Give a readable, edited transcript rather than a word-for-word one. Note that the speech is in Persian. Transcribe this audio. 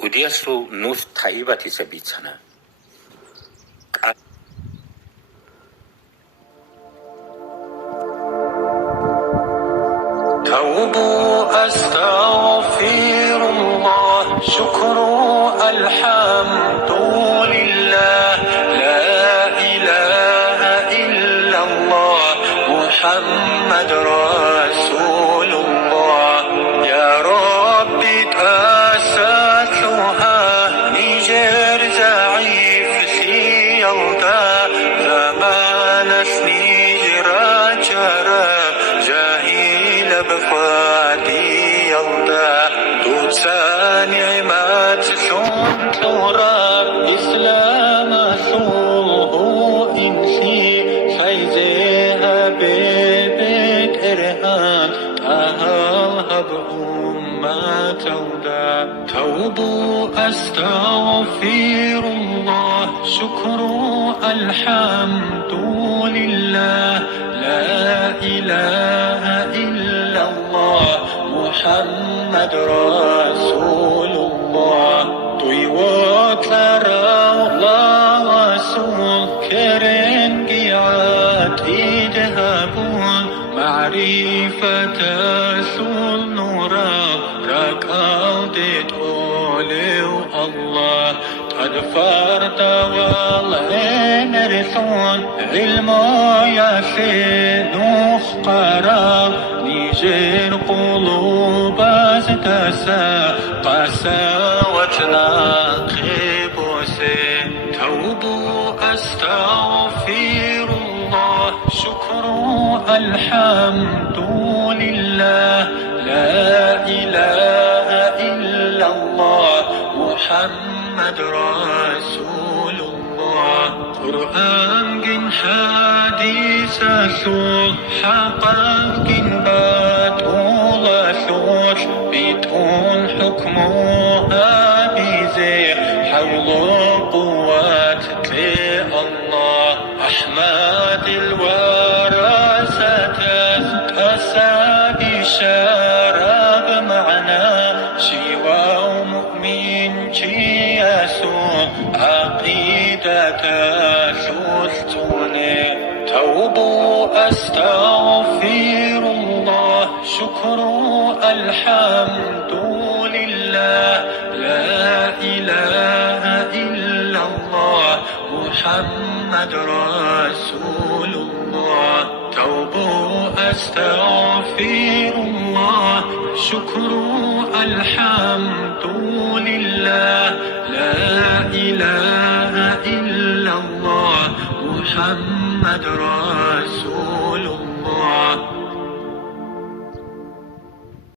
კუდიასუ ნუს თაიბათისა ბიცანა توبوا أستغفر الله شكر الحمد لله لا إله إلا الله محمد رسول الله يا رب تأسسها نيجر ضعيف سيالدا زمان سنيجر جرب جاهل بفادي يالدا دوسا نعمات سنتورا إسلام سوه إنسي فايزها ببيت إرهان أهلها بأمة تودا توبوا أستغفر الله شكر الحمد لله لا إله إلا الله محمد رسول الله طيوات الله رسول كرن قيات إدهابون معرفة سول نورا ركال تقولوا الله تدفرت والله نرثون علم ياسين نخقرا نيجر قلوب ستسا قساوتنا قبوسي توبوا أستغفر الله شكر الحمد لله لا إله إلا الله محمد رسول الله قرآن جن حديث سوء حقا جن باتول سوش بيتون حكمها بيزي حول قوات الله أحمد الورثة تسابي شراب معنا شيوا ومؤمن يسوع عقيدة سلطوني توبوا أستغفر الله شكر الحمد لله لا إله إلا الله محمد رسول الله توبوا أستغفر الله شكر الحمد لله لا إله إلا الله محمد رسول الله